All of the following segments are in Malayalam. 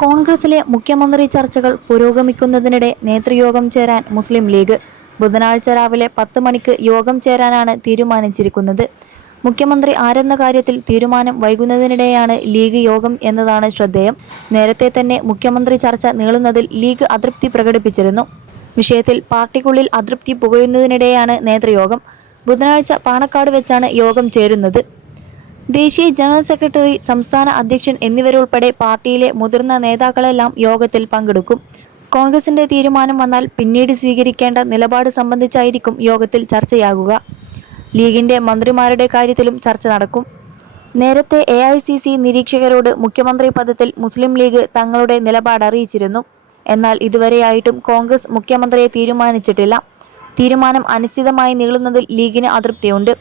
കോൺഗ്രസിലെ മുഖ്യമന്ത്രി ചർച്ചകൾ പുരോഗമിക്കുന്നതിനിടെ നേതൃയോഗം ചേരാൻ മുസ്ലിം ലീഗ്. ബുധനാഴ്ച രാവിലെ 10 മണിക്ക് യോഗം ചേരാനാണ് തീരുമാനിച്ചിരിക്കുന്നത്. മുഖ്യമന്ത്രി ആരെന്ന കാര്യത്തിൽ തീരുമാനം വൈകുന്നതിനിടെയാണ് ലീഗ് യോഗം എന്നതാണ് ശ്രദ്ധേയം. നേരത്തെ തന്നെ മുഖ്യമന്ത്രി ചർച്ച നീളുന്നതിൽ ലീഗ് അതൃപ്തി പ്രകടിപ്പിച്ചിരുന്നു. വിഷയത്തിൽ പാർട്ടിക്കുള്ളിൽ അതൃപ്തി പുകയുന്നതിനിടെയാണ് നേതൃയോഗം. ബുധനാഴ്ച പാണക്കാട് വെച്ചാണ് യോഗം ചേരുന്നത്. ദേശീയ ജനറൽ സെക്രട്ടറി, സംസ്ഥാന അധ്യക്ഷൻ എന്നിവരുൾപ്പെടെ പാർട്ടിയിലെ മുതിർന്ന നേതാക്കളെല്ലാം യോഗത്തിൽ പങ്കെടുക്കും. കോൺഗ്രസിന്റെ തീരുമാനം വന്നാൽ പിന്നീട് സ്വീകരിക്കേണ്ട നിലപാട് സംബന്ധിച്ചായിരിക്കും യോഗത്തിൽ ചർച്ചയാകുക. ലീഗിന്റെ മന്ത്രിമാരുടെ കാര്യത്തിലും ചർച്ച നടക്കും. നേരത്തെ AICC നിരീക്ഷകരോട് മുഖ്യമന്ത്രി പദത്തിൽ മുസ്ലിം ലീഗ് തങ്ങളുടെ നിലപാട് അറിയിച്ചിരുന്നു. എന്നാൽ ഇതുവരെയായിട്ടും കോൺഗ്രസ് മുഖ്യമന്ത്രിയെ തീരുമാനിച്ചിട്ടില്ല. തീരുമാനം അനിശ്ചിതമായി നീളുന്നതിൽ ലീഗിന് അതൃപ്തിയുണ്ട്.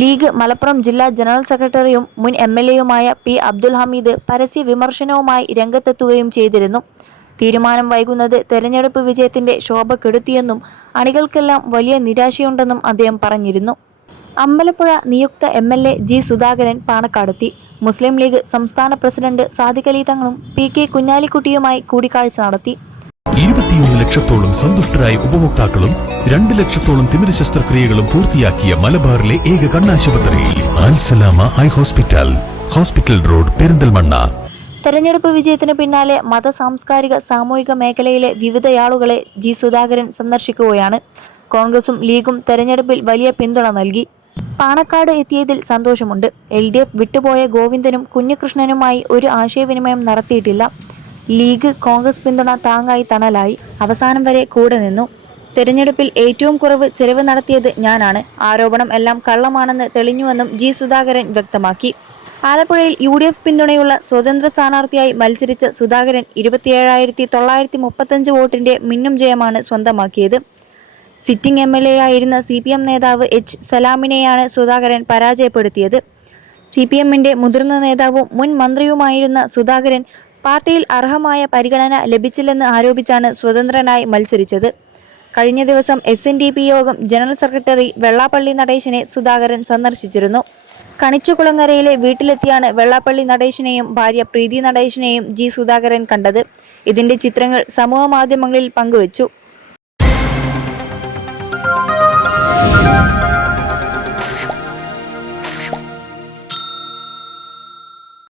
ലീഗ് മലപ്പുറം ജില്ലാ ജനറൽ സെക്രട്ടറിയും മുൻ MLAയുമായ P. അബ്ദുൽ ഹമീദ് പരസ്യ വിമർശനവുമായി രംഗത്തെത്തുകയും ചെയ്തിരുന്നു. തീരുമാനം വൈകുന്നത് തെരഞ്ഞെടുപ്പ് വിജയത്തിന്റെ ശോഭ കെടുത്തിയെന്നും അണികൾക്കെല്ലാം വലിയ നിരാശയുണ്ടെന്നും അദ്ദേഹം പറഞ്ഞിരുന്നു. അമ്പലപ്പുഴ നിയുക്ത MLA G. സുധാകരൻ പാണക്കാടെത്തി. മുസ്ലിം ലീഗ് സംസ്ഥാന പ്രസിഡന്റ് സാദിഖ് അലി തങ്ങളും PK കുഞ്ഞാലിക്കുട്ടിയുമായി കൂടിക്കാഴ്ച നടത്തി. 21 ലക്ഷത്തോളം സന്തുഷ്ടരായ ഉപഭോക്താക്കളും 2 ലക്ഷത്തോളം തിമിര ശസ്ത്രക്രിയകളും പൂർത്തിയാക്കിയ മലബാറിലെ ഏക കണ്ണാശുപത്രി Al Salama high hospital, hospital road, Perinthalmanna. തെരഞ്ഞെടുപ്പ് വിജയത്തിന് പിന്നാലെ മത, സാംസ്കാരിക, സാമൂഹിക മേഖലയിലെ വിവിധയാളുകളെ G. സുധാകരൻ സന്ദർശിക്കുകയാണ്. കോൺഗ്രസും ലീഗും തെരഞ്ഞെടുപ്പിൽ വലിയ പിന്തുണ നൽകി. പാണക്കാട് എത്തിയതിൽ സന്തോഷമുണ്ട്. LDF വിട്ടുപോയ ഗോവിന്ദനും കുഞ്ഞികൃഷ്ണനുമായി ഒരു ആശയവിനിമയം നടത്തിയിട്ടില്ല. ലീഗ് കോൺഗ്രസ് പിന്തുണ താങ്ങായി തണലായി. അവസാനം വരെ കൂടെ നിന്നു. തെരഞ്ഞെടുപ്പിൽ ഏറ്റവും കുറവ് ചെലവ് നടത്തിയത് ഞാനാണ്. ആരോപണം എല്ലാം കള്ളമാണെന്ന് തെളിഞ്ഞുവെന്നും G. സുധാകരൻ വ്യക്തമാക്കി. ആലപ്പുഴയിൽ UDF പിന്തുണയുള്ള സ്വതന്ത്ര സ്ഥാനാർത്ഥിയായി മത്സരിച്ച സുധാകരൻ 27,935 വോട്ടിന്റെ മിന്നും ജയമാണ് സ്വന്തമാക്കിയത്. സിറ്റിംഗ് MLA ആയിരുന്ന CPM നേതാവ് H. സലാമിനെയാണ് സുധാകരൻ പരാജയപ്പെടുത്തിയത്. CPMന്റെ മുതിർന്ന നേതാവും മുൻ മന്ത്രിയുമായിരുന്ന സുധാകരൻ പാർട്ടിയിൽ അർഹമായ പരിഗണന ലഭിച്ചില്ലെന്ന് ആരോപിച്ചാണ് സ്വതന്ത്രനായി മത്സരിച്ചത്. കഴിഞ്ഞ ദിവസം SNDP യോഗം ജനറൽ സെക്രട്ടറി വെള്ളാപ്പള്ളി നടേശനെ സുധാകരൻ സന്ദർശിച്ചിരുന്നു. കണിച്ചുകുളങ്ങരയിലെ വീട്ടിലെത്തിയാണ് വെള്ളാപ്പള്ളി നടേശനെയും ഭാര്യ പ്രീതി നടേശനെയും G. സുധാകരൻ കണ്ടത്. ഇതിന്റെ ചിത്രങ്ങൾ സമൂഹ മാധ്യമങ്ങളിൽ പങ്കുവച്ചു.